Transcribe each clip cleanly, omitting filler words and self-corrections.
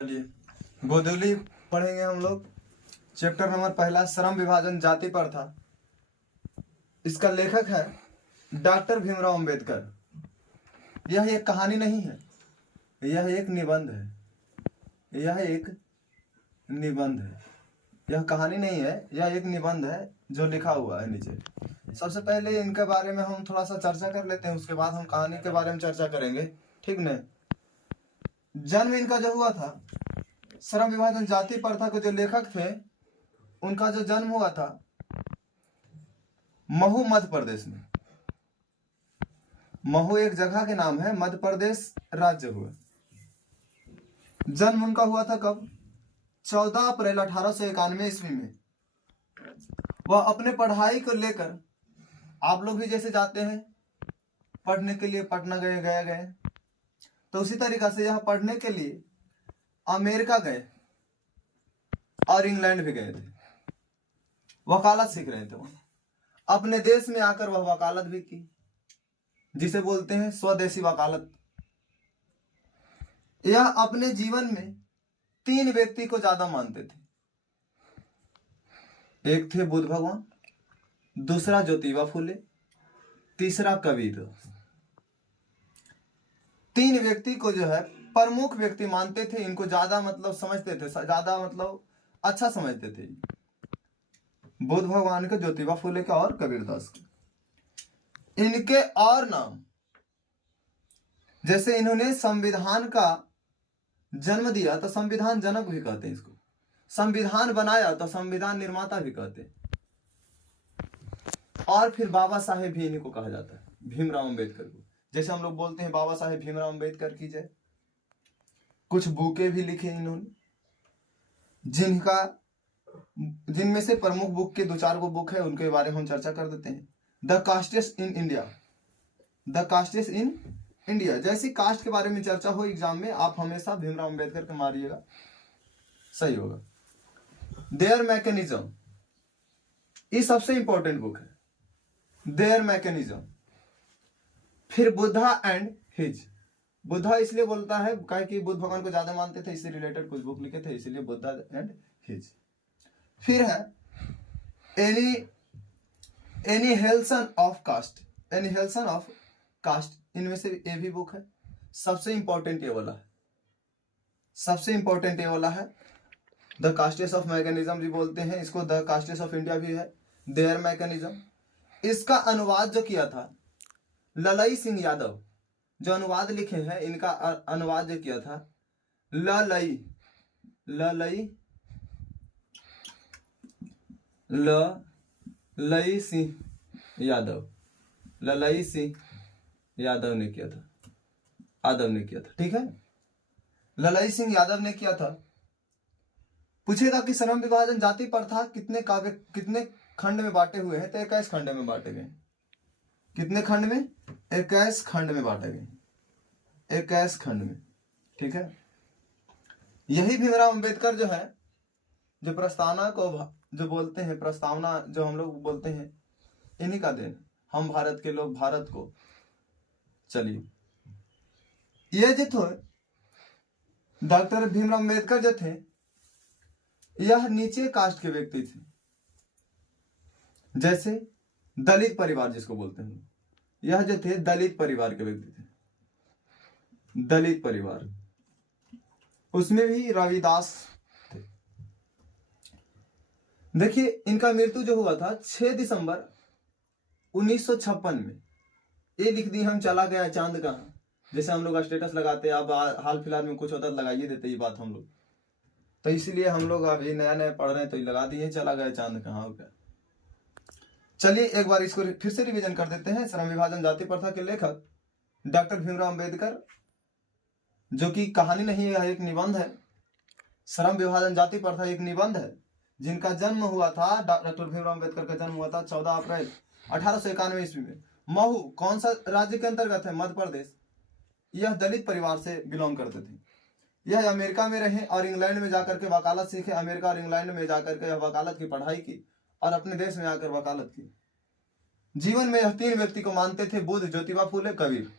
चलिए गोधूली पढ़ेंगे हम लोग। चैप्टर नंबर पहला, श्रम विभाजन जाति प्रथा। इसका लेखक है डॉक्टर भीमराव अंबेडकर। यह एक कहानी नहीं है, यह एक निबंध है। यह एक निबंध है, यह कहानी नहीं है, यह एक निबंध है जो लिखा हुआ है नीचे। सबसे पहले इनके बारे में हम थोड़ा सा चर्चा कर लेते हैं, उसके बाद हम कहानी के बारे में चर्चा करेंगे, ठीक न। जन्म इनका जो हुआ था, श्रम विभाजन जाति प्रथा के जो लेखक थे उनका जो जन्म हुआ था महू मध्य प्रदेश में। महू एक जगह के नाम है, मध्य प्रदेश राज्य हुआ। जन्म उनका हुआ था कब? 14 अप्रैल 1891 ईस्वी में। वह अपने पढ़ाई को लेकर, आप लोग भी जैसे जाते हैं पढ़ने के लिए, पटना गए, तो उसी तरीका से यह पढ़ने के लिए अमेरिका गए और इंग्लैंड भी गए थे। वकालत सीख रहे थे वहां। अपने देश में आकर वह वकालत भी की, जिसे बोलते हैं स्वदेशी वकालत। यह अपने जीवन में 3 व्यक्ति को ज्यादा मानते थे। एक थे बुद्ध भगवान, दूसरा ज्योतिबा फुले, तीसरा कबीर। 3 व्यक्ति को जो है प्रमुख व्यक्ति मानते थे। इनको ज्यादा समझते थे, ज्यादा अच्छा समझते थे। बुद्ध भगवान के, ज्योतिबा फुले के और कबीरदास के। इनके और नाम, जैसे इन्होंने संविधान का जन्म दिया तो संविधान जनक भी कहते हैं इसको। संविधान बनाया तो संविधान निर्माता भी कहते हैं। और फिर बाबा साहेब भी इन्हीं को कहा जाता है, भीमराव अंबेडकर को। जैसे हम लोग बोलते हैं बाबा साहेब भीमराव अंबेडकर की जय। कुछ बुकें भी लिखे इन्होंने, जिनमें से प्रमुख बुक के 2-4 बुक है, उनके बारे में हम चर्चा कर देते हैं। The castes in India, the castes in India. जैसी कास्ट के बारे में चर्चा हो एग्जाम में, आप हमेशा भीमराव अंबेडकर को मारिएगा, सही होगा। देयर मैकेनिज्म, ये सबसे इंपॉर्टेंट बुक है, देयर मैकेनिज्म। फिर बुद्धा एंड हिज। बुद्धा इसलिए बोलता है क्या कि बुद्ध भगवान को ज्यादा मानते थे, इससे रिलेटेड कुछ बुक लिखे थे, इसलिए बुद्धा एंड हिज। फिर है annihilation of caste, annihilation of caste. इनमें से ये भी बुक है। सबसे इंपॉर्टेंट ये वाला है, सबसे इंपॉर्टेंट ये वाला है। द कास्टेस ऑफ मैकेनिज्म भी बोलते हैं इसको, द कास्टेस ऑफ इंडिया भी है, देयर मैकेनिज्म। इसका अनुवाद जो किया था ललई सिंह यादव, जो अनुवाद लिखे हैं, इनका अनुवाद जो किया था ललई सिंह यादव, ललई सिंह यादव ने किया था, ठीक है। ललई सिंह यादव ने किया था। पूछेगा कि श्रम विभाजन जाति प्रथा कितने खंड में बांटे हुए हैं, तो 21 खंड में बांटे गए। कितने खंड में? 21 खंड में बांटे गए, 21 खंड में, ठीक है। यही भीमराव अंबेडकर जो है, जो प्रस्तावना को जो बोलते हैं, प्रस्तावना जो हम लोग बोलते हैं, इन्हीं का देन। हम भारत के लोग भारत को। चलिए, ये जो थे डॉक्टर भीमराव अंबेडकर जो थे, यह नीचे कास्ट के व्यक्ति थे। जैसे दलित परिवार जिसको बोलते हैं, यह जो थे दलित परिवार के व्यक्ति थे, दलित परिवार। उसमें भी रविदास थे। देखिए, इनका मृत्यु जो हुआ था 6 दिसंबर 1956 में। ये लिख दी हम, चला गया चांद कहां। जैसे हम लोग स्टेटस लगाते हैं, अब हाल फिलहाल में कुछ होता है लगाइए देते ये बात हम लोग, तो इसलिए हम लोग अभी नया पढ़ रहे हैं तो ये लगा दिए, चला गया चांद कहां। चलिए एक बार इसको फिर से रिवीजन कर देते हैं। श्रम विभाजन जाति प्रथा के लेखक डॉक्टर भीमराव अंबेडकर, जो कि कहानी नहीं है, यह एक निबंध है। श्रम विभाजन जाति प्रथा एक निबंध है, जिनका जन्म हुआ था, डॉक्टर भीमराव अंबेडकर का जन्म हुआ था 14 अप्रैल 1891 ईस्वी में। महू कौन सा राज्य के अंतर्गत है? मध्य प्रदेश। यह दलित परिवार से बिलोंग करते थे। यह अमेरिका में रहे और इंग्लैंड में जाकर के वकालत सीखे। अमेरिका और इंग्लैंड में जाकर के वकालत की पढ़ाई की और अपने देश में आकर वकालत की। जीवन में यह 3 व्यक्ति को मानते थे, बुद्ध, ज्योतिबा फुले, कबीर।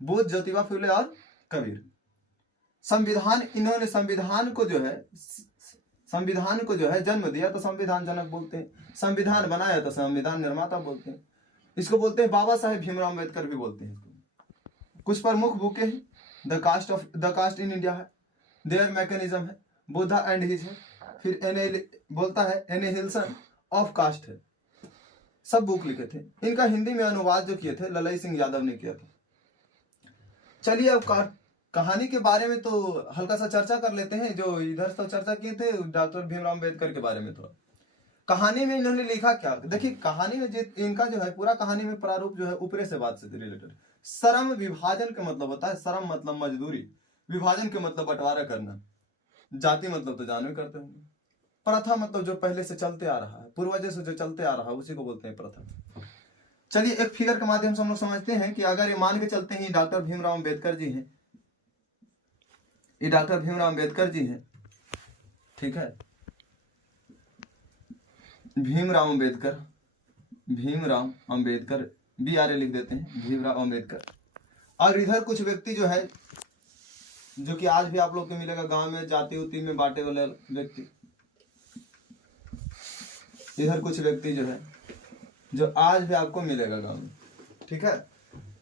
बुद्ध, ज्योतिबा फुले और कबीर। इन्होंने संविधान को जो है जन्म दिया तो संविधान जनक बोलते हैं, संविधान बनाया तो संविधान निर्माता बोलते हैं। इसको बोलते हैं बाबा साहेब भीमराव अम्बेडकर भी बोलते हैं इसको। कुछ प्रमुख बुकें हैं, द कास्ट इन इंडिया है, देयर मैकेनिज्म है, बुद्धा एंड हिज है, फिर एने हिल्सन ऑफ कास्ट है, सब बुक लिखे थे। इनका हिंदी में अनुवाद जो किए थे ललई सिंह यादव ने किया था। चलिए अब कहानी के बारे में तो हल्का सा चर्चा कर लेते हैं। जो इधर तो चर्चा किए थे डॉक्टर भीमराव अम्बेडकर के बारे में, थोड़ा कहानी में इन्होंने लिखा क्या। देखिए कहानी में इनका जो है पूरा कहानी में प्रारूप जो है ऊपरे से बात से रिलेटेड। श्रम विभाजन का मतलब होता है, श्रम मतलब मजदूरी, विभाजन के मतलब बंटवारा करना, जाति मतलब तो जानवे करते होंगे, प्रथा मतलब जो पहले से चलते आ रहा है, पूर्वजों से जो चलते आ रहा है उसी को बोलते हैं प्रथा। चलिए एक फिगर के माध्यम से हम लोग समझते हैं कि अगर ये मान के चलते हैं डॉक्टर भीमराव अम्बेडकर जी हैं, ये डॉक्टर भीमराव अम्बेडकर जी हैं, ठीक है, भीमराव अम्बेडकर BRA लिख देते हैं, भीमराव अम्बेडकर। और इधर कुछ व्यक्ति जो है जो कि आज भी आप लोग को मिलेगा गांव में जाति उति में बांटे वाले व्यक्ति, इधर कुछ व्यक्ति जो है जो आज भी आपको मिलेगा गांव में, ठीक है।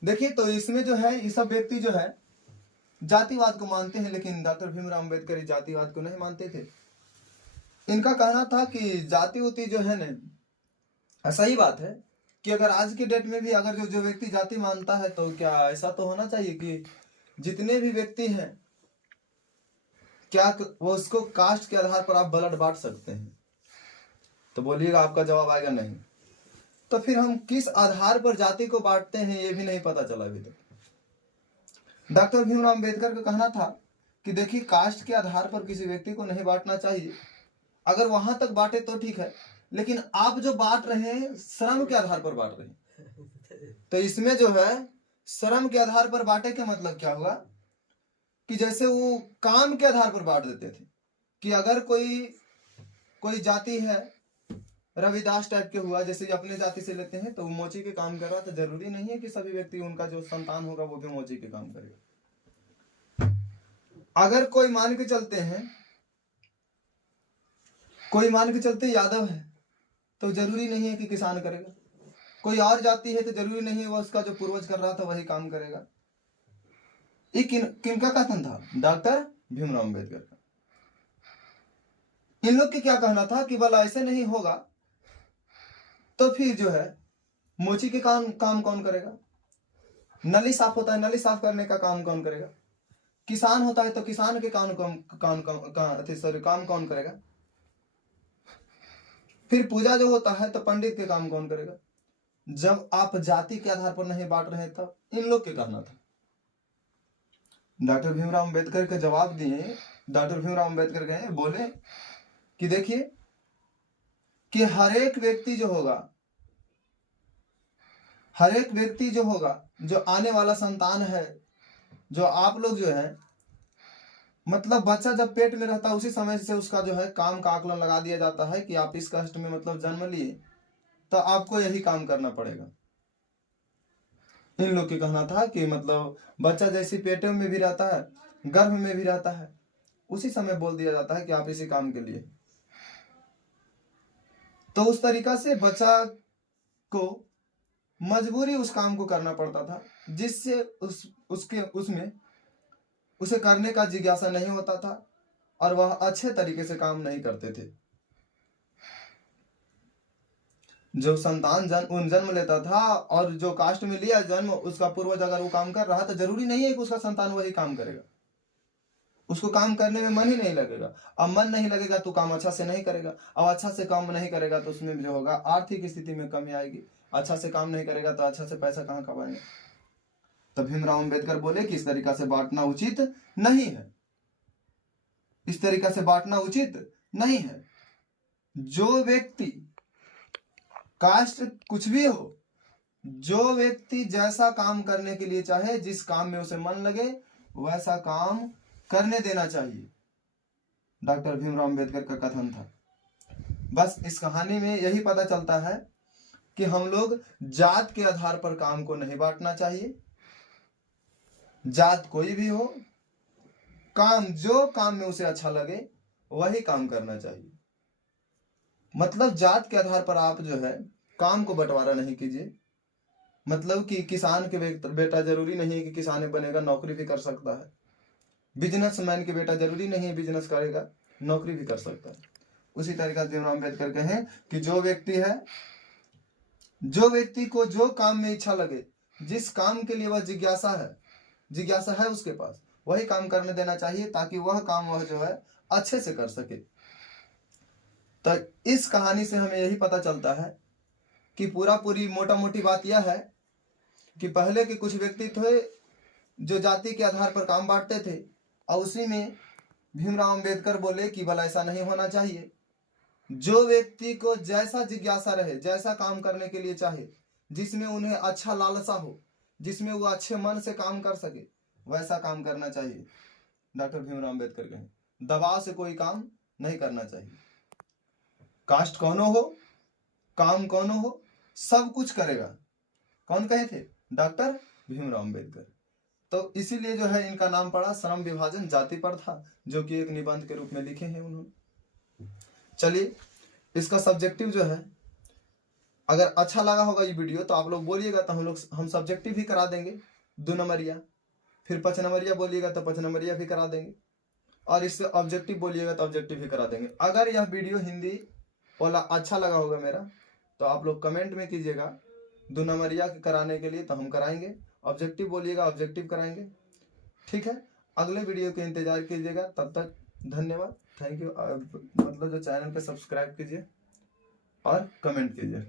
देखिए तो इसमें जो है ये सब व्यक्ति जो है जातिवाद को मानते हैं, लेकिन डॉक्टर भीमराव अम्बेडकर जातिवाद को नहीं मानते थे। इनका कहना था कि जाति उति जो है ना, सही बात है कि अगर आज के डेट में भी अगर जो व्यक्ति जाति मानता है तो क्या ऐसा तो होना चाहिए कि जितने भी व्यक्ति हैं क्या वो उसको कास्ट के आधार पर आप ब्लड बांट सकते हैं? तो बोलिएगा आपका जवाब आएगा नहीं। तो फिर हम किस आधार पर जाति को बांटते हैं ये भी नहीं पता चला अभी तक। डॉक्टर भीमराव अम्बेडकर का कहना था कि देखिए कास्ट के आधार पर किसी व्यक्ति को नहीं बांटना चाहिए, अगर वहां तक बांटे तो ठीक है, लेकिन आप जो बांट रहे हैं श्रम के आधार पर बांट रहे हैं। तो इसमें जो है श्रम के आधार पर बांटे का मतलब क्या होगा कि जैसे वो काम के आधार पर बांट देते थे कि अगर कोई जाति है रविदास टाइप के हुआ, जैसे अपने जाति से लेते हैं तो वो मोची के काम कर रहा, तो जरूरी नहीं है कि सभी व्यक्ति उनका जो संतान होगा वो भी मोची के काम करेगा। अगर कोई मान के चलते यादव है तो जरूरी नहीं है कि किसान करेगा, कोई और जाति है तो जरूरी नहीं है वह उसका जो पूर्वज कर रहा था वही काम करेगा। ये किनका कथन था? डॉक्टर भीमराव अम्बेडकर का। इन लोग के क्या कहना था कि भला ऐसे नहीं होगा तो फिर जो है मोची के काम कौन करेगा? नली साफ होता है, नली साफ करने का काम कौन करेगा? किसान होता है तो किसान के काम कौन करेगा? फिर पूजा जो होता है तो पंडित के काम कौन करेगा? जब आप जाति के आधार पर नहीं बांट रहे तब इन लोग के कहना था। डॉक्टर भीमराव अम्बेडकर के जवाब दिए, डॉक्टर भीमराव अम्बेडकर गए बोले कि देखिए कि हर एक व्यक्ति जो होगा जो आने वाला संतान है, जो आप लोग जो है मतलब बच्चा जब पेट में रहता है उसी समय से उसका जो है काम का आकलन लगा दिया जाता है कि आप इस कास्ट में मतलब जन्म लिए तो आपको यही काम करना पड़ेगा। इन लोग के कहना था कि मतलब बच्चा जैसे पेट में भी रहता है, गर्भ में भी रहता है, उसी समय बोल दिया जाता है कि आप इसी काम के लिए। तो उस तरीका से बच्चा को मजबूरी उस काम को करना पड़ता था, जिससे उसमें उसे करने का जिज्ञासा नहीं होता था और वह अच्छे तरीके से काम नहीं करते थे। जो संतान जन्म लेता था और जो कास्ट में लिया जन्म, उसका पूर्वज अगर वो काम कर रहा तो जरूरी नहीं है कि उसका संतान वही काम करेगा। उसको काम करने में मन ही नहीं लगेगा। अब मन नहीं लगेगा तो काम अच्छा से नहीं करेगा, अब अच्छा से काम नहीं करेगा तो उसमें जो होगा आर्थिक स्थिति में कमी आएगी। अच्छा से काम नहीं करेगा तो अच्छा से पैसा कहाँ कमाएंगे। तो भीमराव अम्बेडकर बोले कि इस तरीका से बांटना उचित नहीं है, इस तरीका से बांटना उचित नहीं है। जो व्यक्ति कास्ट कुछ भी हो, जो व्यक्ति जैसा काम करने के लिए चाहे, जिस काम में उसे मन लगे वैसा काम करने देना चाहिए, डॉक्टर भीमराव अम्बेडकर का कथन था। बस इस कहानी में यही पता चलता है कि हम लोग जात के आधार पर काम को नहीं बांटना चाहिए। जात कोई भी हो, काम, जो काम में उसे अच्छा लगे वही काम करना चाहिए। मतलब जात के आधार पर आप जो है काम को बंटवारा नहीं कीजिए। मतलब कि किसान के बेटा जरूरी नहीं है कि किसान बनेगा, नौकरी भी कर सकता है। बिजनेसमैन के बेटा जरूरी नहीं है बिजनेस करेगा, नौकरी भी कर सकता है। उसी तरीका से भीमराव अम्बेडकर कहें कि जो व्यक्ति को जो काम में इच्छा लगे, जिस काम के लिए वह जिज्ञासा है उसके पास, वही काम करने देना चाहिए, ताकि वह काम वह जो है अच्छे से कर सके। तो इस कहानी से हमें यही पता चलता है कि पूरी मोटा मोटी बात यह है कि पहले के कुछ व्यक्ति थे जो जाति के आधार पर काम बांटते थे, और उसी में भीमराव अम्बेडकर बोले कि भला ऐसा नहीं होना चाहिए। जो व्यक्ति को जैसा जिज्ञासा रहे, जैसा काम करने के लिए चाहे, जिसमें उन्हें अच्छा लालसा हो, जिसमें वो अच्छे मन से काम कर सके, वैसा काम करना चाहिए। डॉक्टर भीमराव अम्बेडकर कहें दबाव से कोई काम नहीं करना चाहिए। कास्ट कौन हो, काम कौन हो, सब कुछ करेगा। कौन कहे थे? डॉक्टर भीमराव अम्बेडकर। तो इसीलिए जो है इनका नाम पड़ा श्रम विभाजन जाति पर था, जो कि एक निबंध के रूप में लिखे हैं उन्होंने। चलिए, इसका सब्जेक्टिव जो है, अगर अच्छा लगा होगा ये वीडियो तो आप लोग बोलिएगा, तो हम सब्जेक्टिव भी करा देंगे 2 नंबरिया, फिर 5 नंबरिया बोलिएगा तो 5 नंबरिया भी करा देंगे, और इससे ऑब्जेक्टिव बोलिएगा तो ऑब्जेक्टिव भी करा देंगे। अगर यह वीडियो हिंदी वाला अच्छा लगा होगा मेरा, तो आप लोग कमेंट में कीजिएगा 2 नंबरिया कराने के लिए, तो हम कराएंगे। ऑब्जेक्टिव बोलिएगा, ऑब्जेक्टिव कराएंगे। ठीक है, अगले वीडियो के इंतजार कीजिएगा। तब तक धन्यवाद, थैंक यू। मतलब जो चैनल पे सब्सक्राइब कीजिए और कमेंट कीजिए।